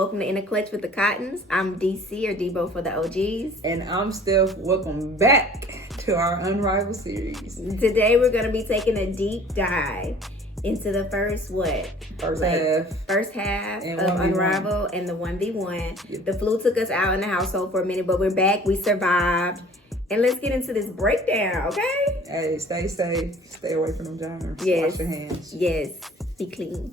Welcome to In a Clutch with the Cottons. I'm DC or Debo for the OGs. And I'm Steph. Welcome back to our Unrivaled series. Today we're going to be taking a deep dive into the first half and of 1v1. Unrivaled and the 1v1. Yep. The flu took us out in the household for a minute, but we're back. We survived. And let's get into this breakdown, okay? Hey, stay safe. Stay away from them germs. Yes. Wash your hands. Yes. Be clean.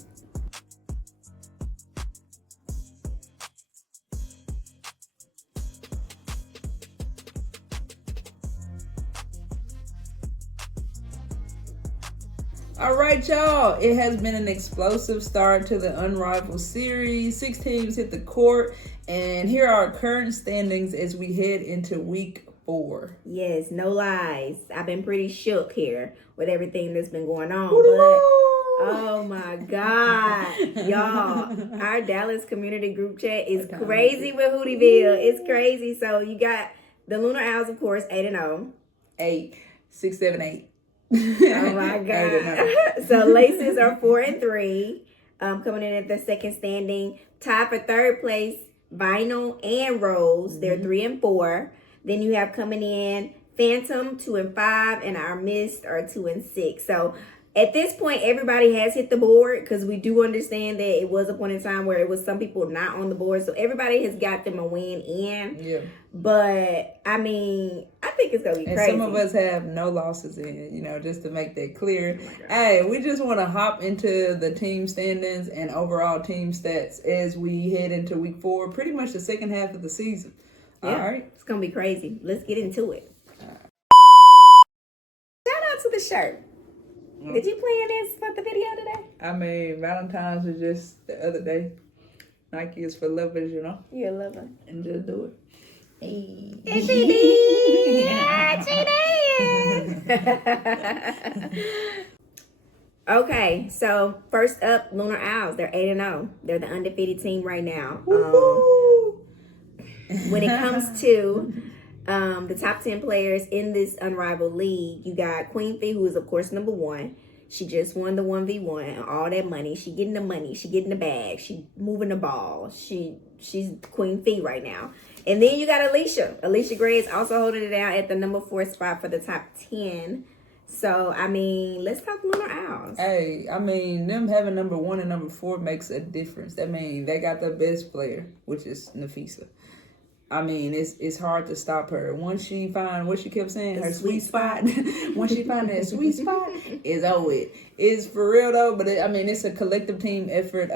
All right, y'all. It has been an explosive start to the Unrivaled series. 6 teams hit the court. And here are our current standings as we head into week 4. Yes, no lies. I've been pretty shook here with everything that's been going on. Woo-hoo! But oh my God, y'all, our Dallas community group chat is crazy with Hootieville. It's crazy. So you got the Lunar Owls, of course, 8-0. 8, 6, 7, 8. Oh my God. So Laces are 4-3, coming in at the second standing. Tied for third place, Vinyl and Rose. They're 3-4. Then you have coming in Phantom 2-5, and our Mist are 2-6. So at this point, everybody has hit the board because we do understand that it was a point in time where it was some people not on the board. So everybody has got them a win in. Yeah. But I mean, I think it's gonna be crazy. And some of us have no losses in, just to make that clear. Hey, we just want to hop into the team standings and overall team stats as we head into week 4, pretty much the second half of the season. Yeah, all right. It's gonna be crazy. Let's get into it. Shout out to the shirt. Did you plan this for the video today? I mean, Valentine's was just the other day. Nike is for lovers, You're a lover. And just do it. Hey. And she did. Okay, so first up, Lunar Owls. They're 8-0. They're the undefeated team right now. When it comes to the top 10 players in this Unrivaled league, you got Queen Fee, who is, of course, number 1. She just won the 1v1 and all that money. She getting the money. She getting the bag. She moving the ball. She's Queen Fee right now. And then you got Alicia. Alicia Gray is also holding it down at the number 4 spot for the top 10. So, I mean, let's talk Lunar Owls. Hey, I mean, them having number 1 and number 4 makes a difference. That means they got the best player, which is Nafisa. I mean, it's hard to stop her. Once she find what she kept saying, her sweet spot. Once she find that sweet spot, it's over it. It's for real though, but it's a collective team effort.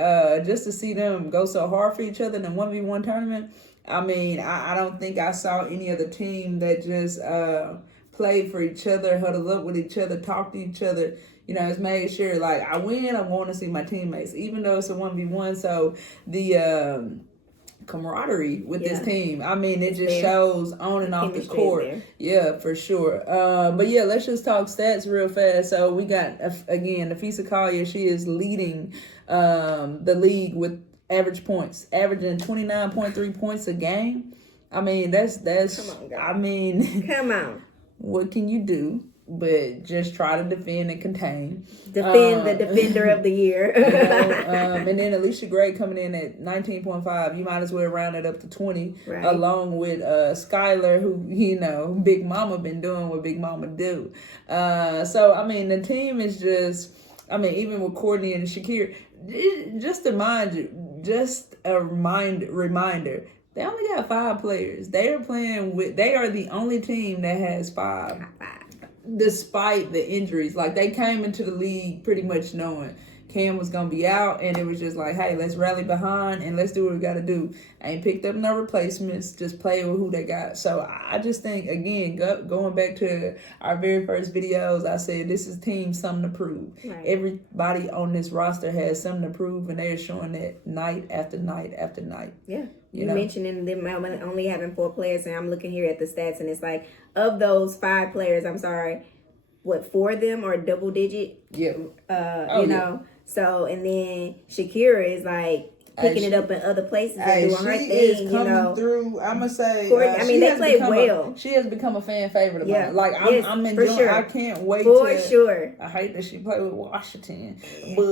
Just to see them go so hard for each other in a 1v1 tournament. I mean, I don't think I saw any other team that just played for each other, huddled up with each other, talked to each other. It's made sure like I win, I want to see my teammates, even though it's a 1v1. So the camaraderie with this team, it just shows on and off the court. Yeah, for sure. But yeah, let's just talk stats real fast. So we got again Nafisa Collier. She is leading the league with average points, averaging 29.3 points a game. That's come on, girl. Come on. What can you do but just try to defend and contain. Defend the defender of the year. And then Alicia Gray coming in at 19.5. You might as well round it up to 20, right, along with Skylar, who, Big Mama been doing what Big Mama do. So, the team is just, even with Courtney and Shakir, just a reminder, they only got 5 players. They are the only team that has 5. Despite the injuries. Like, they came into the league pretty much knowing Cam was going to be out, and it was just like, hey, let's rally behind and let's do what we got to do. Ain't picked up no replacements, just play with who they got. So I just think, again, going back to our very first videos, I said this is team something to prove. Right. Everybody on this roster has something to prove, and they're showing that night after night after night. Yeah. You mentioning them only having 4 players, and I'm looking here at the stats, and it's like, of those 5 players, 4 of them are double digit? Yeah. So, and then Shakira is like picking it up in other places and Hey, doing her she thing. is You coming know, through. I'm gonna say, I mean, they played well. She has become a fan favorite of Yeah. mine. Like Yes, I'm for enjoying. sure. I can't wait for sure. I hate that she played with Washington, but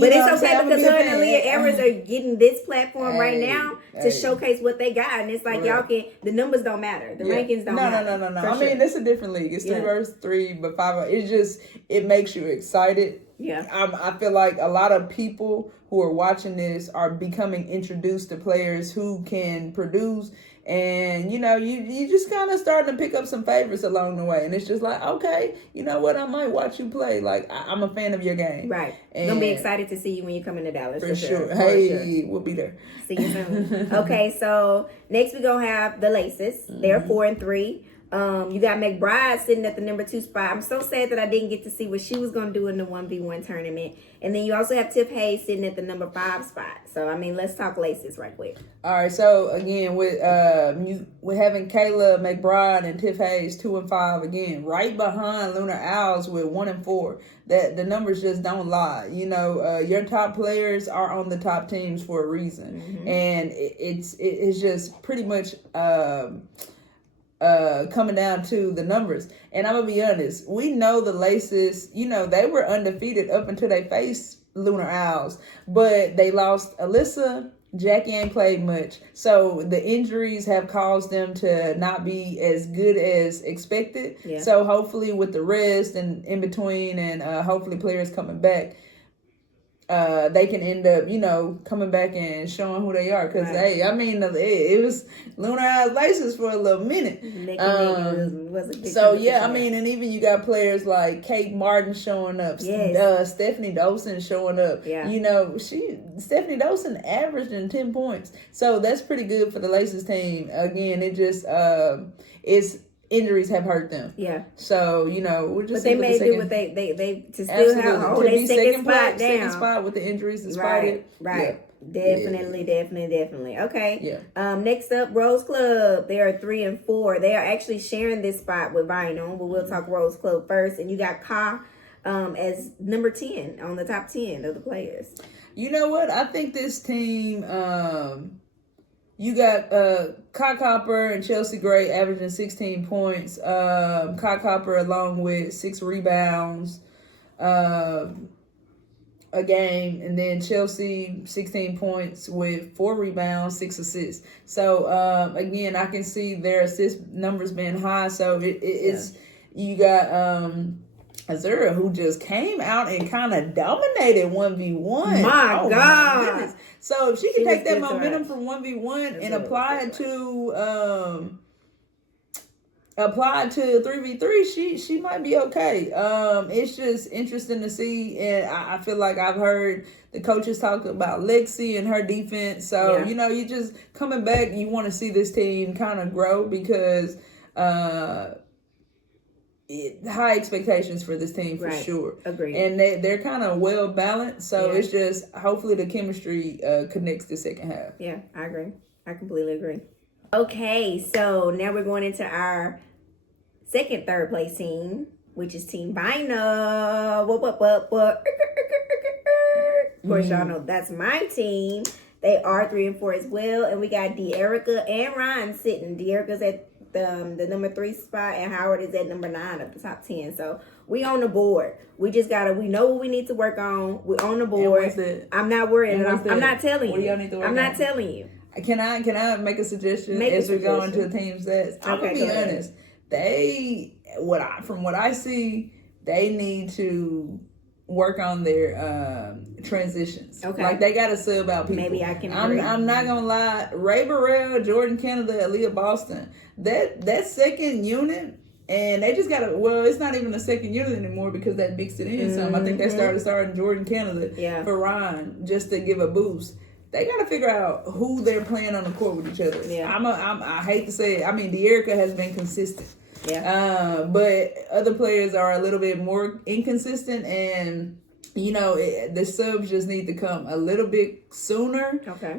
But it's okay because her and Aaliyah Evers are getting this platform right now to showcase what they got, and it's like y'all can. The numbers don't matter. The rankings don't matter. No. I mean, it's a different league. It's 3 versus 3, but 5. It makes you excited. Yeah. I feel like a lot of people who are watching this are becoming introduced to players who can produce, and you just kind of starting to pick up some favorites along the way, and it's just like, okay, you know what, I might watch you play. Like I'm a fan of your game. Right. And gonna be excited to see you when you come into Dallas. For sure. Hey, we'll be there. See you soon. Okay, so next we're gonna have the Laces. They're 4-3. You got McBride sitting at the number 2 spot. I'm so sad that I didn't get to see what she was going to do in the 1v1 tournament. And then you also have Tiff Hayes sitting at the number 5 spot. So, I mean, let's talk Laces right quick. All right. So, again, with having Kayla McBride and Tiff Hayes 2 and 5, again, right behind Lunar Owls with 1 and 4. That the numbers just don't lie. Your top players are on the top teams for a reason. Mm-hmm. And it's just pretty much... coming down to the numbers. And I'm gonna be honest, we know the Laces, they were undefeated up until they faced Lunar Owls, but they lost Alyssa. Jackie ain't played much, so the injuries have caused them to not be as good as expected. Yeah. So hopefully with the rest and in between, and hopefully players coming back, they can end up, coming back and showing who they are. Because, hey, I mean, it was Lunar Owls Laces for a little minute. I mean, and even you got players like Kate Martin showing up. Yes. Stephanie Dawson showing up. Yeah. Stephanie Dawson averaging 10 points. So that's pretty good for the Laces team. Again, it just, injuries have hurt them. Yeah. So, we're just. But they may do what they to still have their second spot with the injuries despite it. Right. Yeah. Definitely. Okay. Yeah. Next up, Rose Club. They are 3-4. They are actually sharing this spot with Vinyl, but we'll talk Rose Club first. And you got Ka as number 10 on the top 10 of the players. You know what? I think this team. You got Kai Copper and Chelsea Gray averaging 16 points. Kai Copper along with 6 rebounds a game. And then Chelsea 16 points with 4 rebounds, 6 assists. So, again, I can see their assist numbers being high. So, it's you got Azura, who just came out and kind of dominated 1v1. My God. My goodness. So if she can take that momentum from 1v1 and apply it to 3v3, she might be okay. It's just interesting to see, and I feel like I've heard the coaches talk about Lexi and her defense. So you just coming back, you want to see this team kind of grow because high expectations for this team for sure. Agreed. And they're kind of well balanced, so it's just hopefully the chemistry connects the second half. Yeah, I agree. I completely agree. Okay, so now we're going into our second third place team, which is Team Bina. What? Of course, y'all know that's my team. They are 3-4 as well, and we got De'Erica and Ryan sitting. De'Erica's at the number 3 spot, and Howard is at number 9 of the top 10. So we on the board. We just we know what we need to work on. We're on the board. I'm not worried. I'm not telling you. What do y'all need to work I'm not on? telling you. Can I make a suggestion as we go into the team stats? I'm gonna be honest. From what I see, they need to work on their transitions. Okay. Like they gotta sub out people. Maybe I can agree. I'm not gonna lie. Ray Burrell, Jordan Canada, Aaliyah Boston. That second unit, and they just gotta. Well, it's not even a second unit anymore because that mixed it in some. I think they starting Jordan Canada for Ryan just to give a boost. They got to figure out who they're playing on the court with each other. Yeah. I hate to say it. I mean, De'Erica has been consistent. Yeah. But other players are a little bit more inconsistent, and the subs just need to come a little bit sooner. Okay.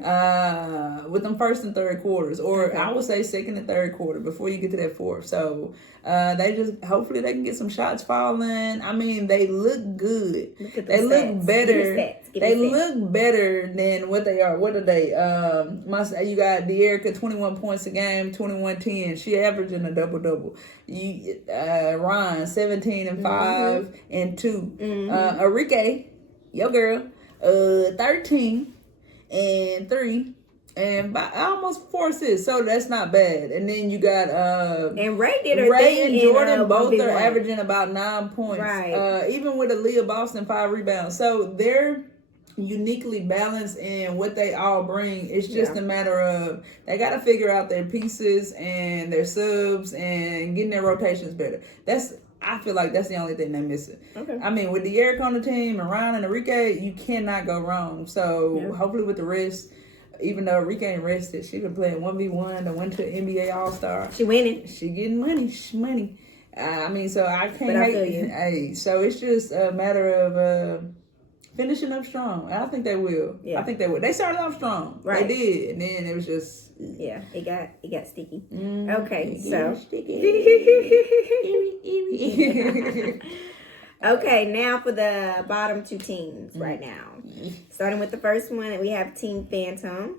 With them first and third quarters, or Okay. I would say second and third quarter before you get to that fourth. So hopefully they can get some shots falling. I mean, they look good. Look at they stats. look better. Give They me stats. look better than what they are. What are they? You got De'Erica, 21 points a game, 21-10. She averaging a double-double. Ron, 17 and 5 and 2. Enrique, your girl, 13 and 3. And by almost 4 assists, so that's not bad. And then you got and Ray did her Ray thing and Jordan in, both are 1v1. averaging about 9 points. Right. Even with Aaliyah Boston, 5 rebounds. So they're uniquely balanced in what they all bring. It's just a matter of they got to figure out their pieces and their subs and getting their rotations better. I feel like that's the only thing they're missing. Okay. I mean, with De'Erica on the team and Ryan and Enrique, you cannot go wrong. So hopefully with the rest. Even though Rika ain't rested, she been playing 1v1 and went to NBA All-Star. She winning. She getting money. I mean, so I can't but I feel you. Hey, so it's just a matter of finishing up strong. I think they will. Yeah. I think they will. They started off strong. Right. They did. And then it was just... Yeah, it got sticky. Mm-hmm. Okay, so... Sticky. Okay, now for the bottom 2 teams right now. Starting with the first one, we have Team Phantom,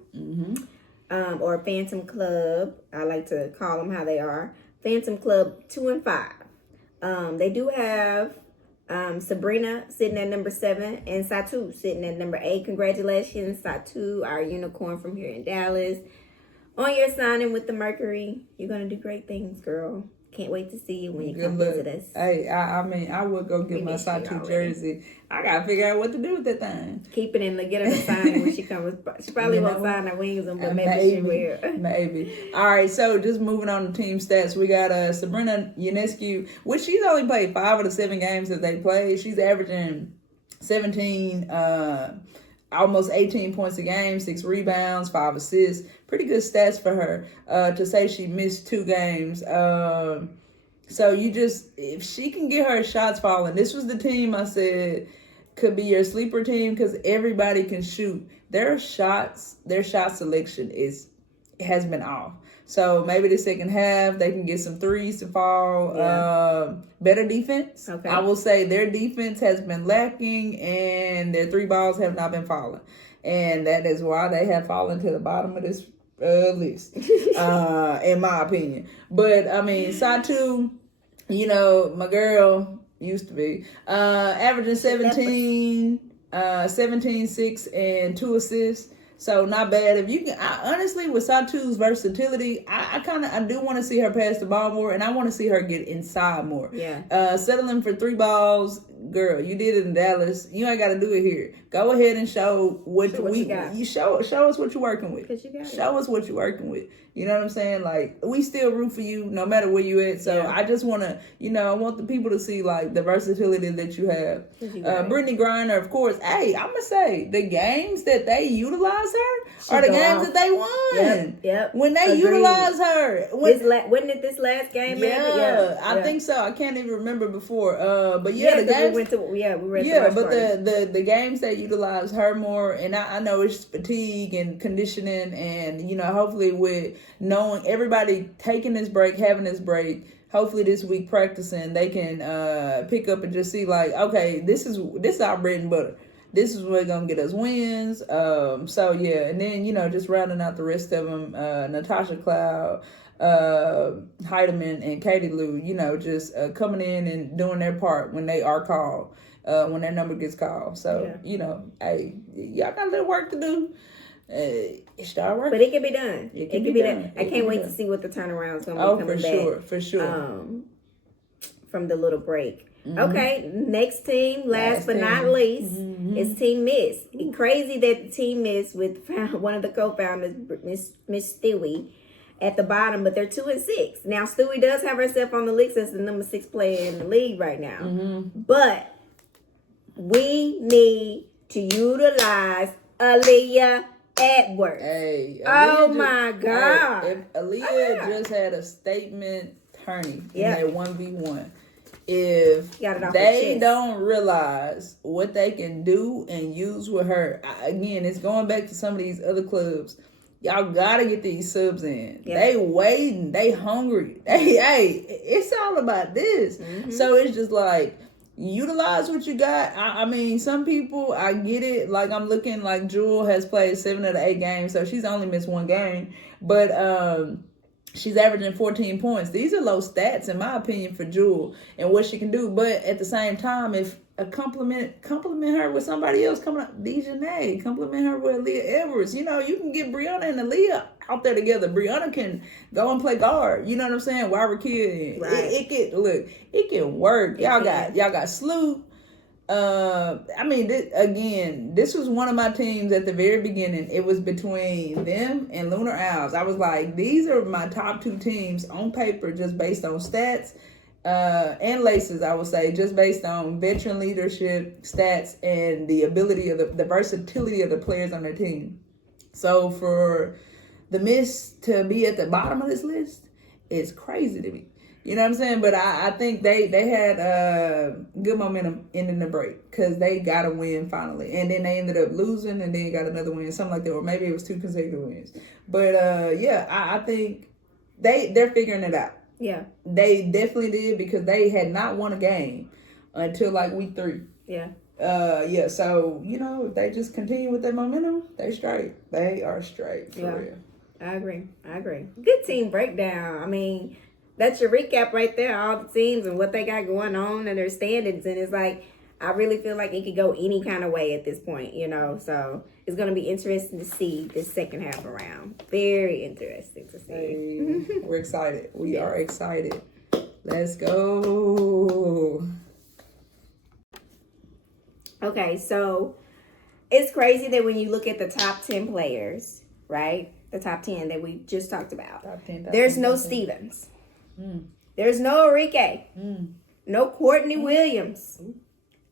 or Phantom Club. I like to call them how they are. Phantom Club 2 and 5. They do have Sabrina sitting at number 7 and Satu sitting at number 8. Congratulations, Satu, our unicorn from here in Dallas. On your signing with the Mercury, you're gonna do great things, girl. Can't wait to see you when you come visit us. Hey, I mean, I would go get my Satu jersey. I gotta figure out what to do with that thing. Keep it in, get her to sign it when she comes. She probably won't sign her wings, but maybe she will. Maybe. All right, so just moving on to team stats, we got Sabrina Ionescu, which she's only played 5 of the 7 games that they played. She's averaging 17, almost 18 points a game, 6 rebounds, 5 assists. Pretty good stats for her to say she missed 2 games. So if she can get her shots falling, this was the team I said could be your sleeper team because everybody can shoot. Their shot selection has been off. So maybe the second half they can get some threes to fall. Better defense. Okay. I will say their defense has been lacking and their 3 balls have not been falling. And that is why they have fallen to the bottom of this list, in my opinion. But I mean, Satu, my girl used to be averaging 17, 6, and 2 assists. So not bad. If you can, honestly, with Satu's versatility, I do want to see her pass the ball more, and I want to see her get inside more. Yeah. Settling for 3 balls, girl, you did it in Dallas. You ain't got to do it here. Go ahead and show what you got. You show us what you're working with. Show us what you're working with. You know what I'm saying? Like, we still root for you no matter where you at. So I just want to, I want the people to see like the versatility that you have. Brittany Griner, of course. Hey, I'm gonna say the games that they utilize her are the games that they won. Yep. When they utilize her. Wasn't it this last game? Yeah, I think so. I can't even remember before. But the games. We were but the games that utilize her more, and I know it's fatigue and conditioning, and hopefully with knowing everybody taking this break, having this break, hopefully this week practicing, they can pick up and just see like, okay, this is our bread and butter. This is what's gonna get us wins. And then just rounding out the rest of them, Natasha Cloud, Heidemann, and Katie Lou, just coming in and doing their part when they are called, when their number gets called. So hey, y'all got a little work to do. Start working, but it can be done. It can be done. I can't wait to see what the turnaround is going to be coming back. For sure. From the little break. Mm-hmm. Okay, next team, last but not least, is Team Miss. Crazy that the Team Miss with one of the co-founders, Miss Stewie, at the bottom, but they're 2 and 6. Now Stewie does have herself on the list as the number 6 player in the league right now, but we need to utilize Aaliyah Edwards. Hey, my God! If Aaliyah just had a statement turning in that 1v1, if Got it off they your chest. don't realize what they can do and use with her, again, it's going back to some of these other clubs. Y'all gotta get these subs in. Yep. They waiting. They hungry. Hey, it's all about this. Mm-hmm. So it's just like, utilize what you got. I mean, some people, I get it. Like, I'm looking like Jewel has played 7 of the 8 games, so she's only missed 1 game. But she's averaging 14 points. These are low stats, in my opinion, for Jewel and what she can do. But at the same time, if a compliment her with somebody else coming up, Dejanay, compliment her with Aaliyah Edwards. You know, you can get Brianna and Aaliyah out there together. Brianna can go and play guard. You know what I'm saying? While we're kidding, right. It can work. Y'all got Sloop. I mean, this was one of my teams at the very beginning. It was between them and Lunar Owls. I was like, these are my top 2 teams on paper, just based on stats and laces, I would say, just based on veteran leadership, stats, and the ability of the versatility of the players on their team. So for the Miss to be at the bottom of this list is crazy to me. You know what I'm saying? But I think they had good momentum ending the break because they got a win finally. And then they ended up losing and then got another win, something like that. Or maybe it was 2 consecutive wins. But I think they're figuring it out. Yeah. They definitely did because they had not won a game until like week 3. Yeah. So, you know, if they just continue with that momentum, they straight. They are straight, for real. I agree. Good team breakdown. I mean, that's your recap right there, all the teams and what they got going on and their standings. And it's like, I really feel like it could go any kind of way at this point, you know. So it's going to be interesting to see this second half around. Very interesting to see. Hey, we're excited. We are excited. Let's go. Okay, so it's crazy that when you look at the top 10 players, right? The top 10 that we just talked about. There's no Stevens. There's no Enrique. No Courtney Williams.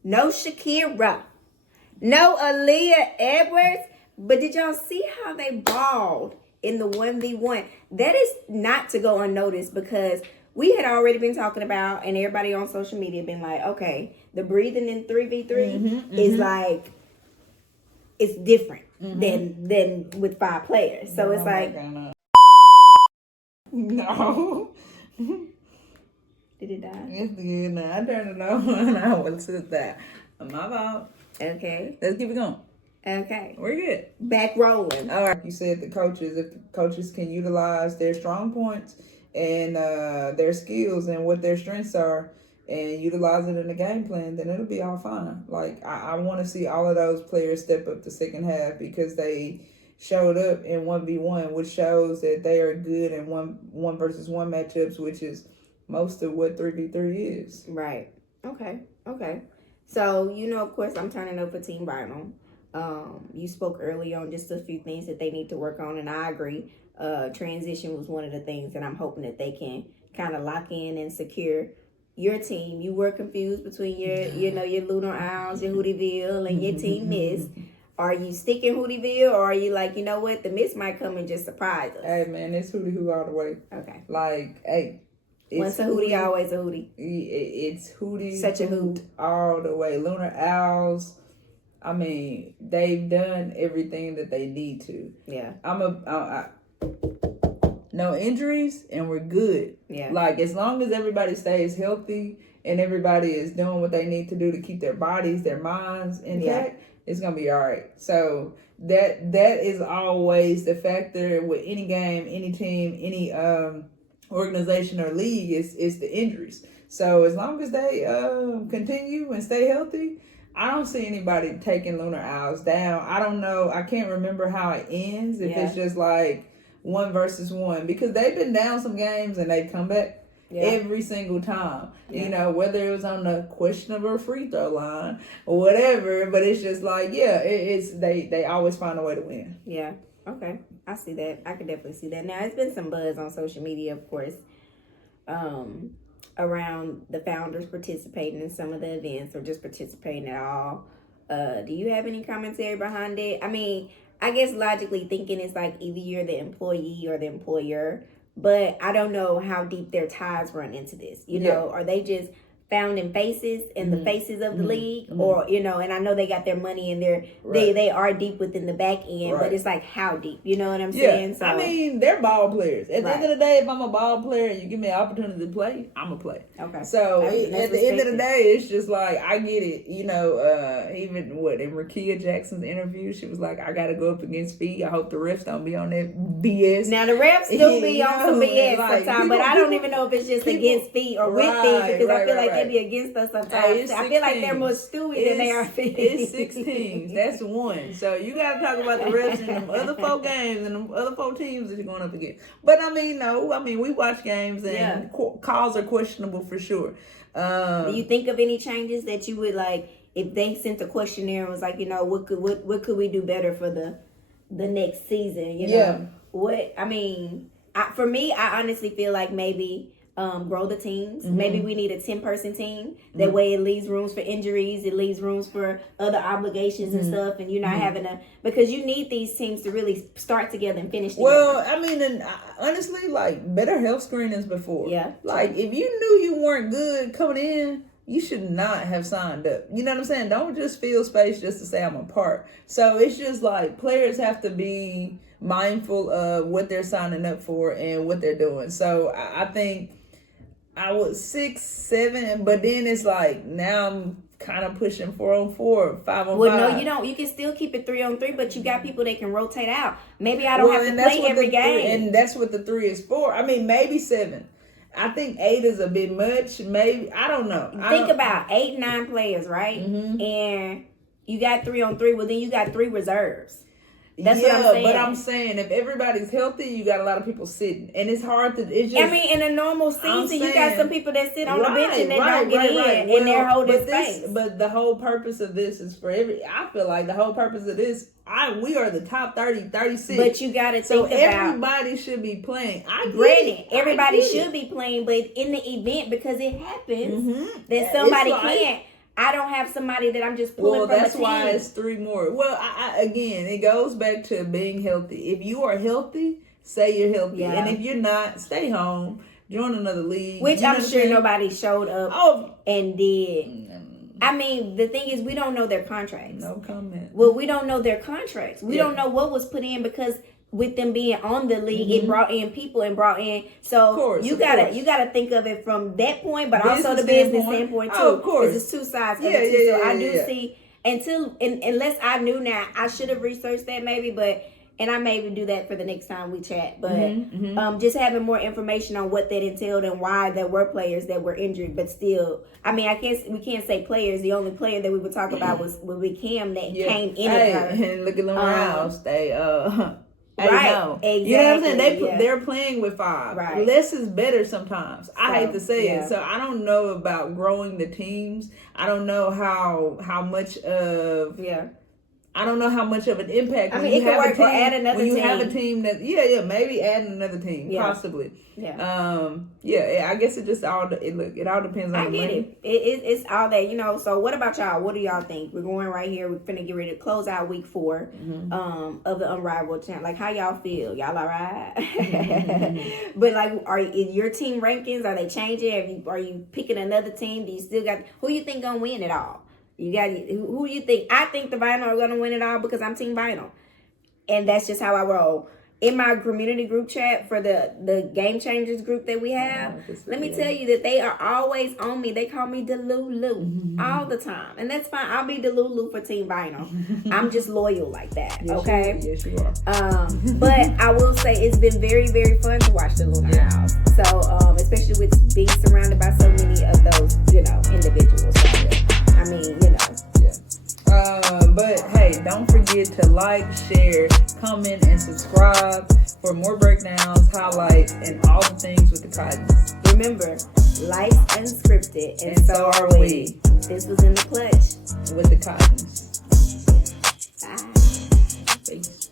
No Shakira. No Aaliyah Edwards. But did y'all see how they balled in the 1v1? That is not to go unnoticed because we had already been talking about, and everybody on social media been like, okay, the breathing in 3v3 is like, it's different than with 5 players. So it's like, no. Did it die? It's good now. I turned it on. I would sit that. My fault. Okay. Let's keep it going. Okay. We're good. Back rolling. All right. You said if the coaches can utilize their strong points and their skills and what their strengths are and utilize it in the game plan, then it'll be all fine. Like, I want to see all of those players step up the second half because they showed up in 1v1, which shows that they are good in one versus one matchups, which is most of what 3v3 is. Right. Okay. So, you know, of course, I'm turning over Team Vinyl. You spoke early on just a few things that they need to work on, and I agree. Transition was one of the things that I'm hoping that they can kind of lock in and secure your team. You were confused between your Lunar Owls, your Hootieville, and your Team Miss. Are you sticking Hootieville, or are you like, you know what, the Miss might come and just surprise us? Hey, man, it's Hootie all the way. Okay. Like, hey. Once a Hootie, always a Hootie. It's Hootie. Such a hoot. All the way. Lunar Owls, I mean, they've done everything that they need to. Yeah. No injuries, and we're good. Yeah. Like, as long as everybody stays healthy and everybody is doing what they need to do to keep their bodies, their minds intact, it's going to be all right. So that is always the factor with any game, any team, any organization or league is the injuries. So as long as they continue and stay healthy, I don't see anybody taking Lunar Owls down. I don't know. I can't remember how it ends. If it's just like 1 versus 1, because they've been down some games and they come back every single time. You know, whether it was on the questionable free throw line or whatever, but it's just like, it's they always find a way to win. Yeah. Okay. I see that. I can definitely see that. Now, it's been some buzz on social media, of course, around the founders participating in some of the events or just participating at all. Do you have any commentary behind it? I mean, I guess logically thinking it's like either you're the employee or the employer, but I don't know how deep their ties run into this. You know, are they just founding faces and the faces of the league, Mm-hmm. or and I know they got their money in there. They are deep within the back end, but it's like how deep? You know what I'm saying? So I mean, they're ball players. At the end of the day, if I'm a ball player and you give me an opportunity to play, I'm gonna play. Okay. So at the end of the day, it's just like I get it. Even in Rakia Jackson's interview, she was like, "I got to go up against speed. I hope the refs don't be on that BS." Now the refs do be on some BS like, sometimes, but I don't even know if it's just against feet or with feet, because I feel like they be against us sometimes. I feel like they're more stewy than they are feet. It's 6 teams. That's one. So you got to talk about the refs in them other 4 games and them other 4 teams that you're going up against. But we watch games and calls are questionable for sure. Do you think of any changes that you would like if they sent a questionnaire and was like, what could we do better for the next season? For me, I honestly feel like maybe grow the teams. Mm-hmm. Maybe we need a 10-person team. That way it leaves rooms for injuries. It leaves rooms for other obligations and stuff. And you're not having because you need these teams to really start together and finish together. Well, honestly, like better health screenings before. Yeah. Like if you knew you weren't good coming in, you should not have signed up. You know what I'm saying? Don't just fill space just to say I'm a part. So it's just like players have to be mindful of what they're signing up for and what they're doing. So I think I was 6, 7, but then it's like now I'm kind of pushing 4-on-4, 5-on-5. Well, no, you don't. You can still keep it 3-on-3, but you got people that can rotate out. Maybe I don't have to play every game. And that's what the 3 is for. I mean, maybe 7. I think 8 is a bit much. Maybe, I don't know. Think about 8, 9 players, right? Mm-hmm. And you got 3-on-3. Well, then you got 3 reserves. That's what I'm saying. But I'm saying if everybody's healthy, you got a lot of people sitting, and it's hard to. It's just, in a normal season, you got some people that sit on the bench and they don't get in, and they're holding space. But the whole purpose of this is for I feel like the whole purpose of this, we are the top 30, 36. But you got to think about everybody should be playing. Granted, everybody should be playing, but in the event, because it happens that somebody can't. I don't have somebody that I'm just pulling from a team. Well, that's why it's 3 more. Well, again, it goes back to being healthy. If you are healthy, say you're healthy. Yeah. And if you're not, stay home. Join another league. Which I'm sure nobody showed up and did. The thing is, we don't know their contracts. No comment. Well, we don't know their contracts. We don't know what was put in because with them being on the league, it brought in people and brought in. So you gotta think of it from that point, but also the business standpoint too. Oh, of course, because it's 2 sides. I do see unless I knew now, I should have researched that maybe, and I may even do that for the next time we chat. But just having more information on what that entailed and why there were players that were injured, but still, we can't say players. The only player that we would talk about would be Cam that came in. And look at Lunar Owls. Right, exactly. You know what I'm saying? They're playing with 5. Right. Less is better sometimes. I hate to say it. So I don't know about growing the teams. I don't know how much of I don't know how much of an impact. It could work or add another team. When you have a team that, maybe adding another team, possibly. I guess it all depends on I get it. It's all that, So what about y'all? What do y'all think? We're going right here. We're finna get ready to close out week 4 of the Unrivaled Champ. Like, how y'all feel? Y'all all right? But like, is your team rankings, are they changing? Are you picking another team? Do you still got, who you think gonna win it all? You got, who you think? I think the Vinyl are gonna win it all because I'm Team Vinyl, and that's just how I roll. In my community group chat for the Game Changers group that we have, let me tell you that they are always on me. They call me Delulu all the time, and that's fine. I'll be Delulu for Team Vinyl. I'm just loyal like that. Okay. Yes, you are. But I will say it's been very, very fun to watch the Lunar Owls. So especially with being surrounded by so many of those individuals. But hey, don't forget to like, share, comment, and subscribe for more breakdowns, highlights, and all the things with the Cottons. Remember, life's unscripted, and so are we. This was In the Clutch with the Cottons. Bye. Peace.